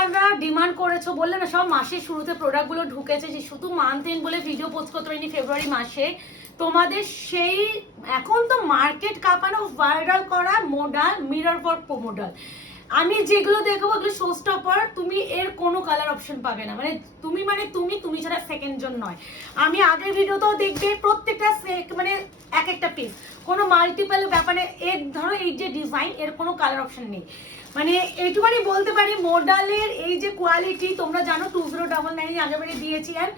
কাস্টমাররা ডিমান্ড করেছো, বললে না সব মাসের শুরুতে প্রোডাক্টগুলো ঢুকেছে, যে শুধু মান্থ এন্ড বলে ভিডিও পোস্ট করতে পারিনি ফেব্রুয়ারি মাসে। তোমাদের সেই এখন তো মার্কেট কাঁপানো ভাইরাল করা মডেল মিরর ওয়ার্ক মডেল, আমি যেগুলো দেখবো ওগুলো শো স্টপার, তুমি এর কোনো কালার অপশন পাবে না, মানে তুমি ছাড়া সেকেন্ড জন নয়। আমি আগের ভিডিওতেও দেখবে প্রত্যেকটা মানে এক একটা পিস, কোনো মাল্টিপল ব্যাপারে এর ধরো এই যে ডিজাইন এর কোনো কালার অপশন নেই। মানে এইটুখানি বলতে পারি মডেলের এই যে কোয়ালিটি, তোমরা জানো 2099 আগেবারে দিয়েছি, আর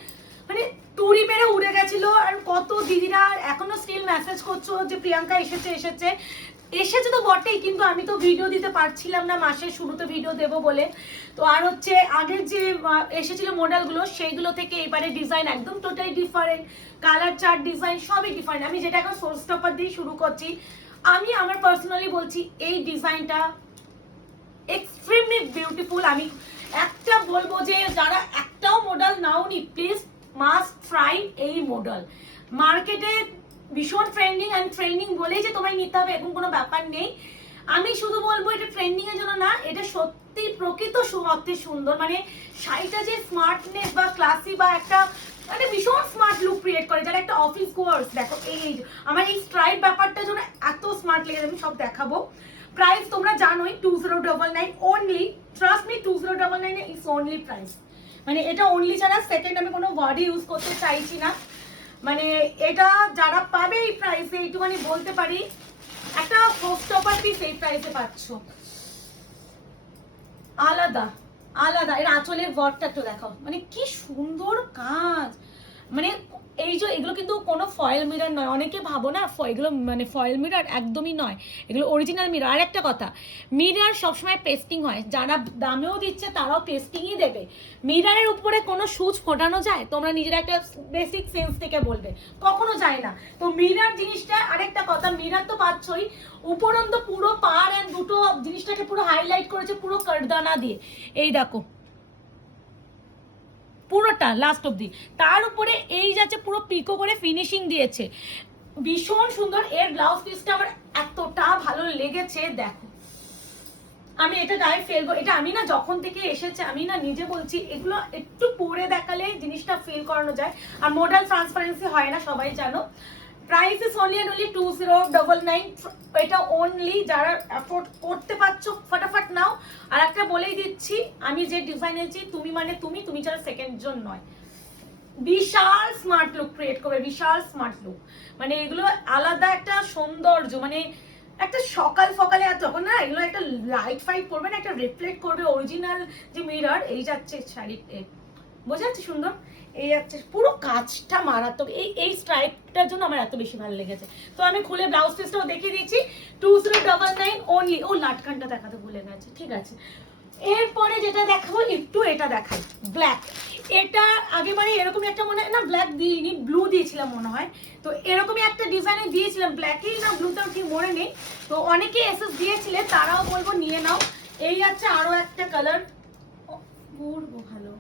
মানে তুড়ি মেরে উড়ে গেছিল। আর কত দিদিরা এখনো স্টিল মেসেজ করছো যে প্রিয়াঙ্কা এসেছে তো বটেই, কিন্তু আমি তো ভিডিও দিতে পারছিলাম না মাসের শুরুতে ভিডিও দেবো বলে। তো আর হচ্ছে আগের যে এসেছিল মডেলগুলো সেইগুলো থেকে এবারে ডিজাইন একদম totally different, colour chart design সবই ডিফারেন্ট। আমি যেটা এখন সোর্স টপার দিয়ে শুরু করছি, আমি আমার পার্সোনালি বলছি এই ডিজাইনটা এক্সট্রিমলি বিউটিফুল। আমি একটা বলবো যে যারা একটাও মডেল নাওনি, প্লিজ মাস্ট ট্রাই এই মডেল। মার্কেটে ভীষণ ট্রেন্ডিং, অ্যান্ড ট্রেন্ডিং বলেই যে তোমায় নিতে হবে এরকম কোনো ব্যাপার নেই। আমি শুধু বলবো এটা ট্রেন্ডিং এর জন্য না, এটা সত্যি প্রকৃত অর্থে সুন্দর। মানে শাড়িটা যে স্মার্টনেস বা ক্লাসি বা একটা মানে ভীষণ স্মার্ট লুক ক্রিয়েট করে, যারা একটা অফিস গোয়ার্স, দেখো এই আমার এই স্ট্রাইপ ব্যাপারটার জন্য এত স্মার্ট লেগেছে, আমি সব দেখাবো। প্রাইস তোমরা জানোই 2099 only, trust me 2099 is only price. মানে এটা অনলি ছাড়া সেকেন্ড আমি কোনো ওয়ার্ডই ইউজ করতে চাইছি না। মানে এটা যারা পাবে এই প্রাইসে, এইটুখানি বলতে পারি একটা ফোর্স টপার পিস এই প্রাইসে পাচ্ছ। আলাদা আলাদা এর আঁচলের ওয়ার্কটা একটু দেখাও, মানে কি সুন্দর কাজ। মানে এই যে এগুলো কিন্তু কোনো ফয়েল মিরর নয়, অনেকে ভাবো না এগুলো মানে ফয়েল মিরর, একদমই নয়, এগুলো অরিজিনাল মিরর। আর একটা কথা, মিরর সবসময় পেস্টিং হয়, যারা দামেও দিচ্ছে তারাও পেস্টিংই দেবে। মিররের উপরে কোনো সুচ ফোটানো যায়? তোমরা নিজেরা একটা বেসিক সেন্স থেকে বলবে, কখনো যায় না। তো মিরর জিনিসটা, আরেকটা কথা, মিরর তো পাচ্ছই, উপরন্ত পুরো পার অ্যান্ড দুটো জিনিসটাকে পুরো হাইলাইট করেছে পুরো কারদানা দিয়ে, এই দেখো পুরোটা লাস্ট অব্দি। তার উপরে এই যাচ্ছে পুরো পিকো করে ফিনিশিং দিয়েছে, ভীষণ সুন্দর। এর ব্লাউজ পিসটা আমার এতটা ভালো লেগেছে, দেখো আমি এটা গায়ে ফেলবো, এটা আমি না যখন থেকে এসেছে আমি না নিজে বলছি এগুলো একটু পরে দেখালে জিনিসটা ফিল করানো যায়। আর মডেল ট্রান্সপারেন্সি হয় না, সবাই জানো। Price is only and only 2099। এটা অনলি যারা অ্যাফোর্ড করতে পারছো ফটাফট নাও। আর একটা বলেই দিচ্ছি, আমি যে ডিজাইন এনেছি তুমি মানে তুমি যারা সেকেন্ড জন নয়, বিশাল স্মার্ট লুক ক্রিয়েট করবে, বিশাল স্মার্ট লুক। মানে এগুলো আলাদা একটা সৌন্দর্য, মানে একটা সকাল ফকালে আর তখন না এগুলো একটা লাইট ফাইট করবে না, একটা রিফ্লেক্ট করবে অরিজিনাল যে মিরর। এই যাচ্ছে শাড়ি, বোঝা যাচ্ছে সুন্দর, এই যাচ্ছে পুরো কাজটা মারাত্মক। এই স্ট্রাইপটার জন্য আমার এত বেশি ভালো লেগেছে। তো আমি খুলে ব্লাউজ পিসটাও দেখিয়ে দিচ্ছি, 2099 অনলি। ও লাটকানটা দেখাতে ভুলে গেছে, ঠিক আছে। এরপরে যেটা দেখাবো, একটু এটা দেখাই, ব্ল্যাক। এটা আগেবারে এরকমই একটা মনে হয় না, ব্ল্যাক দিইনি, ব্লু দিয়েছিলাম মনে হয়। তো এরকমই একটা ডিজাইনে দিয়েছিলাম, ব্ল্যাকই না ব্লুটাও ঠিক মনে নেই। তো অনেকে এসএস দিয়েছিলে, তারাও বলবো নিয়ে নাও। এই আছে আরো একটা কালার, পূর্ব ভালো।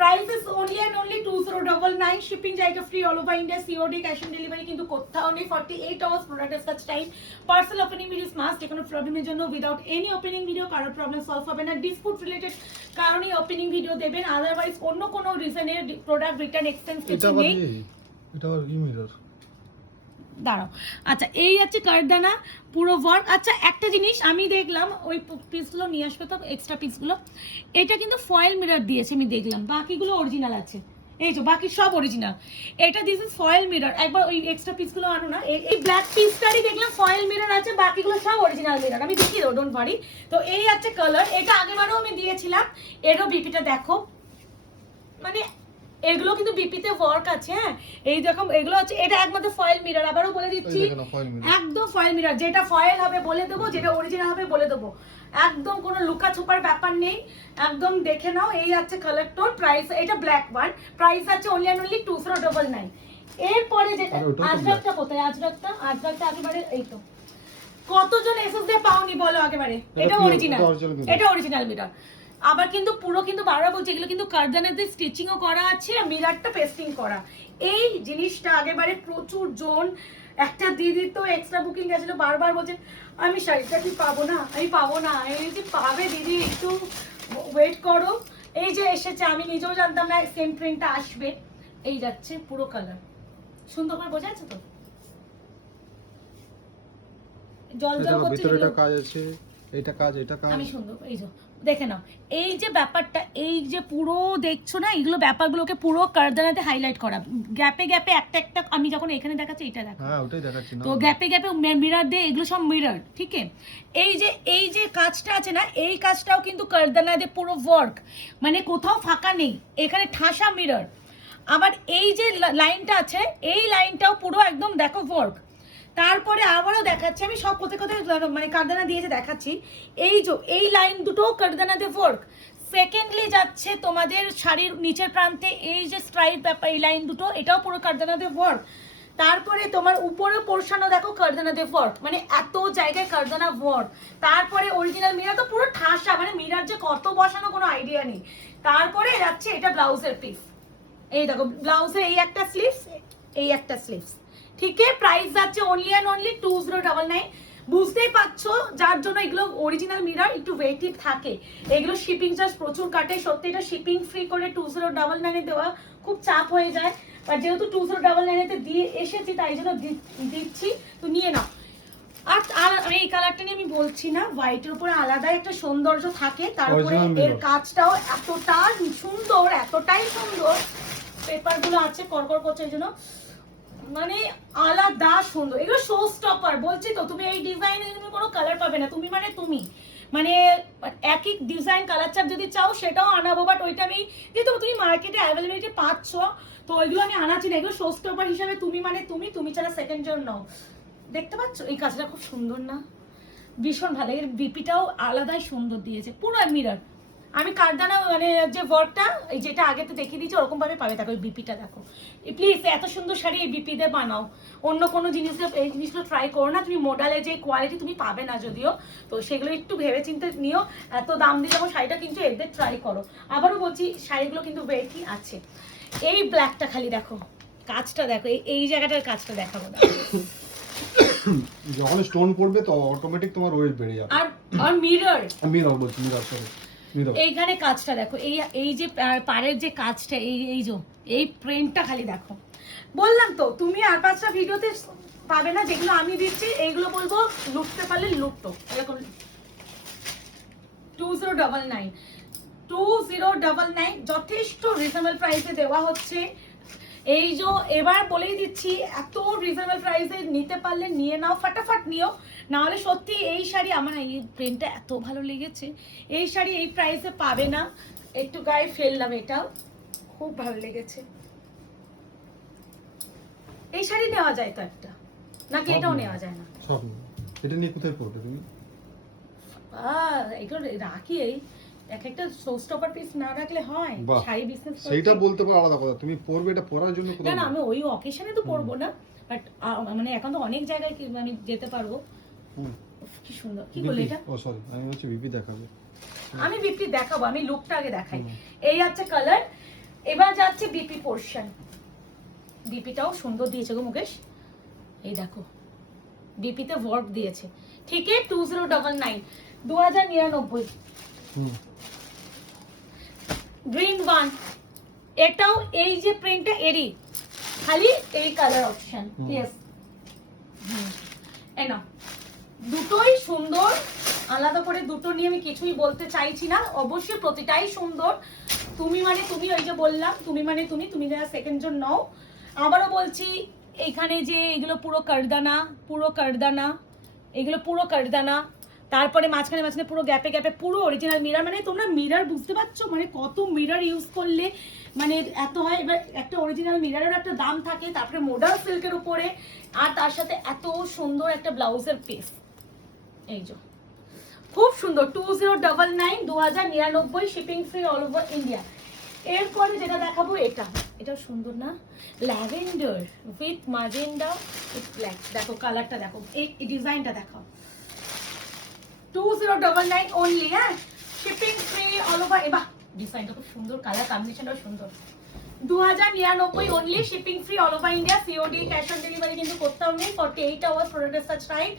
Price is only and only 2099, shipping জায়গা free all over India, COD cash on delivery কিন্তু কোথাও নেই। 48 hours product search time, parcel opening video must. যে কোনো প্রবলেমের জন্য উইদাউট এনি ওপেনিং ভিডিও কারোর প্রবলেম সলভ হবে না। ডিসপুট রিলেটেড কারণেই ওপেনিং ভিডিও দেবেন, আদারওয়াইজ অন্য কোনো রিজনের প্রোডাক্ট রিটার্ন এক্সচেঞ্জ কিছু নেই। এটা কি মিরর? দাঁড়াও, আচ্ছা এই আছে কারদানা পুরো ওয়ার্ক। আচ্ছা একটা জিনিস আমি দেখলাম, ওই পিসগুলো নিয়ে আসবে তো এক্সট্রা পিসগুলো, এটা কিন্তু ফয়েল মিরর দিয়েছে আমি দেখলাম, বাকিগুলো অরিজিনাল আছে। এই তো বাকি সব অরিজিনাল, এটা দিয়েছে ফয়েল মিরর। একবার ওই এক্সট্রা পিসগুলো আনো না, এই ব্ল্যাক পিসটারই দেখলাম ফয়েল মিরর আছে, বাকিগুলো সব অরিজিনাল মিরর। আমি দেখিয়ে দেবো, ডোন্ট ওয়ারি। তো এই আছে কালার, এটা আগেবারও আমি দিয়েছিলাম। এরও বিপিটা দেখো, মানে এগুলো কিন্তু বিপিতে ওয়ার্ক আছে। হ্যাঁ এই দেখো এগুলো হচ্ছে, এটা একমাত্র ফয়েল মিরর। আবারও বলে দিচ্ছি, একদম ফয়েল মিরর। যেটা ফয়েল হবে বলে দেবো, যেটা অরিজিনাল হবে বলে দেবো, একদম কোনো লুকা ছুপার ব্যাপার নেই, একদম দেখে নাও। এই আছে কালার টোন, প্রাইস এটা ব্ল্যাক ওয়ান, প্রাইস আছে অনলি অ্যান্ড অনলি 2099। এরপরে যেটা আজরাকটা কোথায়, আজরাকটা একেবারে এই তো, কতজন এসএস দিয়ে পাওনি বলো একেবারে। এটা অরিজিনাল, এটা অরিজিনাল মিরর। আবার কিন্তু পুরো কিন্তু বারবার বলছি, এগুলো কিন্তু কারদানাতে স্টিচিংও করা আছে, মিররটা পেস্টিং করা। এই জিনিসটা আগেবারে প্রচুর জন, একটা দিদি তো এক্সট্রা বুকিং গেছিল, বারবার বলছে আমি শাড়িটা কি পাবো না, আমি পাবো না। এই যে পাবে দিদি, একটু ওয়েট করো। এই যে এসেছে, আমি নিজেও জানতাম না সেম প্রিন্টটা আসবে। এই যাচ্ছে পুরো কালার, সুন্দর করে বোঝা যাচ্ছে তো, জল জল করছে ভিতরে যেগুলো। কাজ আছে, এটা কাজ, এটা কাজ। আমি সুন্দর, এই যে দেখে নাও, এই যে ব্যাপারটা, এই যে পুরো দেখছো না, এইগুলো ব্যাপারগুলোকে পুরো কারদানাতে হাইলাইট করা, গ্যাপে গ্যাপে একটা একটা। আমি যখন এখানে দেখাচ্ছি, এটা দেখো, হ্যাঁ ওটাই দেখাচ্ছি না তো গ্যাপে গ্যাপে মিরর দিয়ে, এগুলো সব মিরর, ঠিক আছে। এই যে কাজটা আছে না, এই কাজটাও কিন্তু কারদানা দিয়ে পুরো ওয়ার্ক, মানে কোথাও ফাঁকা নেই, এখানে ঠাসা মিরর। আবার এই যে লাইনটা আছে, এই লাইনটাও পুরো একদম দেখো ওয়ার্ক। তারপরে আবারও দেখাচ্ছি, আমি সব কোথায় কোথায় মানে কারদানা দিয়েছে দেখাচ্ছি। এই যে এই লাইন দুটো কারদানা দিয়ে ওয়ার্ক। সেকেন্ডলি যাচ্ছে তোমাদের শাড়ির নিচের প্রান্তে এই যে স্ট্রাইপ ব্যাপার, এই লাইন দুটো, এটাও পুরো কারদানা দিয়ে ওয়ার্ক। তারপরে তোমার উপরে পোর্শনও দেখো কারদানা দিয়ে ওয়ার্ক, মানে এত জায়গায় কারদানা ওয়ার্ক। তারপরে অরিজিনাল মিরর তো পুরো ঠাসা, মানে মিরর যে কত বসানো কোনো আইডিয়া নেই। তারপরে যাচ্ছে এটা ব্লাউজের পিস, এই দেখো ব্লাউজের এই একটা স্লিভস, এই একটা স্লিভস, ঠিক আছে। প্রাইস যাচ্ছে অনলি অ্যান্ড অনলি 2099। বুঝতেই পারছো, যার জন্য এগুলো অরিজিনাল মিরর একটু ওয়েটিভ থাকে, এগুলো শিপিং চার্জ প্রচুর কাটে। সত্যি এটা শিপিং ফ্রি করে 2099 দেওয়া খুব চাপ হয়ে যায়, আর যেহেতু 2099 দিয়ে এসেছি তাই জন্য দিচ্ছি, তো নিয়ে নাও। আর আমি এই কালারটা নিয়ে আমি বলছি না, হোয়াইটের উপরে আলাদা একটা সৌন্দর্য থাকে, তারপরে এর কাজটাও এতটা সুন্দর, এতটাই সুন্দর। পেপার গুলো আছে কড়কড় করছে, এই জন্য মানে আলাদা সুন্দর। এগুলো শো স্টপার, বলছি তো, তুমি এই ডিজাইনে কোনো কালার পাবে না। তুমি মানে একই ডিজাইন কালার চার্ট যদি চাও সেটাও আনাবো, বাট ওইটা আমি যেহেতু তুমি মার্কেটে অ্যাভেলেবিলিটি পাচ্ছ, তো ওইগুলো আমি আনাচ্ছি না। এগুলো শো স্টপার হিসাবে তুমি মানে তুমি ছাড়া সেকেন্ড জন নাও। দেখতে পাচ্ছ এই কাজটা খুব সুন্দর না, ভীষণ ভালো। এর বিপিটাও আলাদাই সুন্দর দিয়েছে, পুরো মিরর। আমি কারদানা মানে যে ওয়ার্কটা, এই যেটা আগে তো দেখিয়ে দিয়েছি ওরকম ভাবে পাবে। দেখো এই বিপিটা দেখো, প্লিজ এত সুন্দর শাড়ি এই বিপি দিয়ে বানাও, অন্য কোনো জিনিসে এই জিনিসগুলো ট্রাই করো না। তুমি মডেলে যে কোয়ালিটি তুমি পাবে না যদিও, তো সেগুলো একটু ভেবে চিন্তে নিও। এত দাম দিয়ে যখন শাড়িটা কিন্তু এদের ট্রাই করো। আবারও বলছি, শাড়িগুলো কিন্তু ওয়েটই আছে। এই ব্ল্যাকটা খালি দেখো, কাজটা দেখো, এই জায়গাটার কাজটা দেখাবো। যখন স্টোন পড়বে তো অটোমেটিক তোমার ওয়েট বেড়ে যাবে। আর মিরর, মিরর বলছি, মিরর সরি, মিরর। এইখানে কাজটা দেখো, এই যে পাড়ের যে কাজটা, এই প্রিন্টটা খালি দেখো। বললাম তো, তুমি আর 5টা ভিডিওতে পাবে না যেগুলো আমি দিচ্ছি। এইগুলো বলবো লুটতে পারলে লুটতো। এরকম 2099 যথেষ্ট রিজনেবল প্রাইসে দেওয়া হচ্ছে। এই যে এবার বলেই দিচ্ছি, এত রিজনেবল প্রাইসে নিতে পারলে নিয়ে নাও, ফাটাফাট নিও। না হলে সত্যি এই শাড়ি, আমার এই প্রিন্টটা এত ভালো লেগেছে, এই শাড়ি এই প্রাইসে পাবে না। একটু গায়ে ফেললাম, এটাও খুব ভালো লেগেছে। এই শাড়ি নেওয়া যায় তো একটা, নাকি এটাও নেওয়া যায় না? সব এটা নিয়ে কোথায় পড়বে তুমি? এগুলো রাখি, এই এক একটা শোস্টপার পিস না রাখলে হয়? শাড়ি বিজনেস সেইটা বলতে পারো আলাদা কথা, তুমি পরবে এটা পরার জন্য না না, আমি ওই অকেশনে তো পরবো না, বাট মানে এখন তো অনেক জায়গায় আমি যেতে পারবো। কি সুন্দর, কি বলে এটা? ও সরি, আমি হচ্ছে বিপি দেখাবো। আমি বিপি দেখাবো, আমি লুকটা আগে দেখাই। এই আছে কালার। এবার যাচ্ছে বিপি পোরশন। বিপিটাও সুন্দর দিয়েছে গো মুকেশ, এই দেখো বিপিতে ওয়ার্ক দিয়েছে, ঠিক আছে। 2099 গ্রিন ওয়ান, এটাও এই যে প্রিন্টটা এরই, খালি এই কালার অপশন। ইয়েস, এনা দুটোই সুন্দর, আলাদা করে দুটো নিয়ে আমি কিছুই বলতে চাইছি না, অবশ্যই প্রতিটাই সুন্দর। তুমি মানে তুমি, ওই যে বললাম, তুমি মানে তুমি যারা সেকেন্ড জন নাও। আবারও বলছি, এখানে যে এগুলো পুরো কারদানা, এগুলো পুরো কারদানা। তারপরে মাঝখানে পুরো গ্যাপে গ্যাপে পুরো অরিজিনাল মিরর, মানে তোমরা মিরর বুঝতে পারছো, মানে কত মিরর ইউজ করলে মানে এত হয়। এবার একটা অরিজিনাল মিররের একটা দাম থাকে, তারপরে মোডাল সিল্কের উপরে, আর তার সাথে এত সুন্দর একটা ব্লাউজের পিস। এই যে খুব সুন্দর, 2099 shipping free all over India. এরপরে যেটা দেখাবো, এটা সুন্দর না, lavender with magenta with black. দেখো কালারটা দেখো, এই ডিজাইনটা দেখো। 2099 অনলি, হ্যাঁ, শিপিং ফ্রি অল ওভার। এবার ডিজাইনটা খুব সুন্দর, কালার কম্বিনেশনটাও সুন্দর। 2099 only, shipping free all over India. COD cash on delivery কিন্তু করতে হবে। 48 আওয়ার্স প্রোডাক্ট সার্চ টাইম।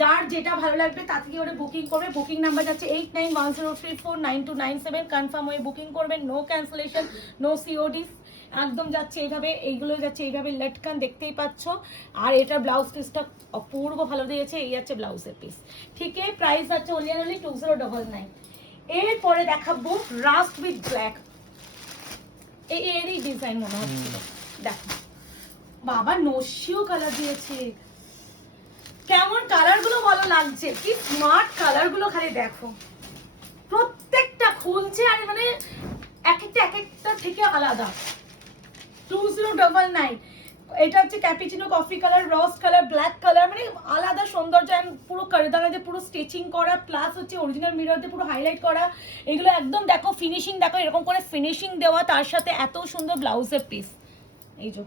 যার যেটা ভালো লাগবে তা থেকে ওটা বুকিং করবে। বুকিং নাম্বার যাচ্ছে 8910349297, কনফার্ম হয়ে বুকিং করবেন, নো ক্যান্সেলেশন, নো সিওডি। একদম যাচ্ছে এইভাবে, এইগুলো যাচ্ছে এইভাবে লটকান, দেখতেই পাচ্ছ। আর এটার ব্লাউজ পিসটা অপূর্ব ভালো দিয়েছে, এই যাচ্ছে ব্লাউজের পিস। ঠিক আছে, প্রাইস যাচ্ছে only 2099। এরপরে দেখাবো রাস্ট উইথ ব্ল্যাক, এরই ডিজাইন মনে হচ্ছিল। দেখো বাবা, নস্যিও কালার দিয়েছে, কেমন কালার গুলো ভালো লাগছে, কি স্মার্ট কালার গুলো, খালি দেখো প্রত্যেকটা খুলছে আর মানে এক একটা থেকে আলাদা। 2099। এটা হচ্ছে ক্যাপিচিনো কফি কালার, রস কালার, ব্ল্যাক কালার, মানে আলাদা সৌন্দর্য। পুরো কারদানা দিয়ে পুরো স্টিচিং করা, প্লাস হচ্ছে অরিজিনাল মিরর দিয়ে পুরো হাইলাইট করা। এগুলো একদম দেখো ফিনিশিং, দেখো এরকম করে ফিনিশিং দেওয়া, তার সাথে এত সুন্দর ব্লাউজের পিস। এই যে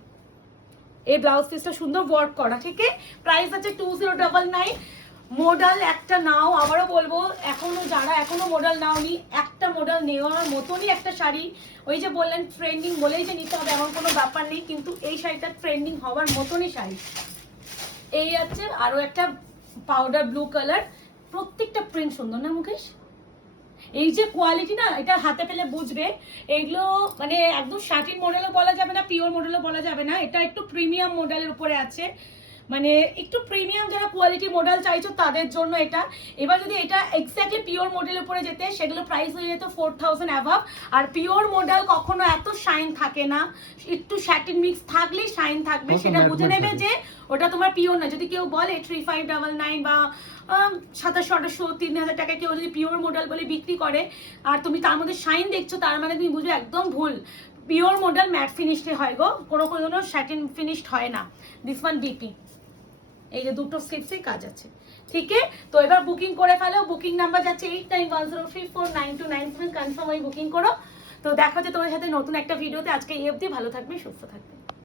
এই ব্লাউজ পিসটা সুন্দর ওয়ার্ক করা। ঠিক আছে, প্রাইস আছে 2099। মডেল একটা নাও, আবারও বলবো, যারা এখনো মডেল নাওনি, একটা মডেল নেওয়ার মতনই একটা শাড়ি। ওই যে বললেন ট্রেন্ডিং বলেই যে নিতে হবে এমন কোনো ব্যাপার নেই, কিন্তু এই শাড়িটা ট্রেন্ডিং হওয়ার মতনই শাড়ি। এই আছে আরো একটা পাউডার ব্লু কালার, প্রত্যেকটা প্রিন্ট সুন্দর না মুকেশ? এই যে কোয়ালিটি না, এটা হাতে পেলে বুঝবে। এগুলো মানে একদম শার্টিন মডেলও বলা যাবে না, পিওর মডেলও বলা যাবে না, এটা একটু প্রিমিয়াম মডেলের উপরে আছে। মানে একটু প্রিমিয়াম যারা কোয়ালিটি মডেল চাইছো তাদের জন্য এটা। এবার যদি এটা এক্স্যাক্টলি পিওর মডেলের উপরে যেতে, সেগুলো প্রাইস হয়ে যেত 4000 অ্যাভাব। আর পিওর মডেল কখনো এত শাইন থাকে না, একটু স্যাটিন মিক্স থাকলেই শাইন থাকবে, সেটা বুঝে নেবে যে ওটা তোমার পিওর না। যদি কেউ বলে 3599 বা 2700 3000 টাকা কেউ যদি পিওর মডেল বলে বিক্রি করে, আর তুমি তার মধ্যে শাইন দেখছো, তার মানে তুমি বুঝবে একদম ভুল। পিওর মডেল ম্যাট ফিনিশড হয় গো, কোনো স্যাটিন ফিনিশড হয় না। দিস ওয়ান ডিপি, এই যে দুটো স্লিপসে কাজ আছে। ঠিক আছে, তো এবার বুকিং করে ফেলো। বুকিং নাম্বার যাচ্ছে 8910349297, কনফার্ম হয়ে বুকিং করো। তো দেখা হচ্ছে তোমার সাথে নতুন একটা ভিডিওতে। আজকে এই অবধি, ভালো থাকবে, সুস্থ থাকবে।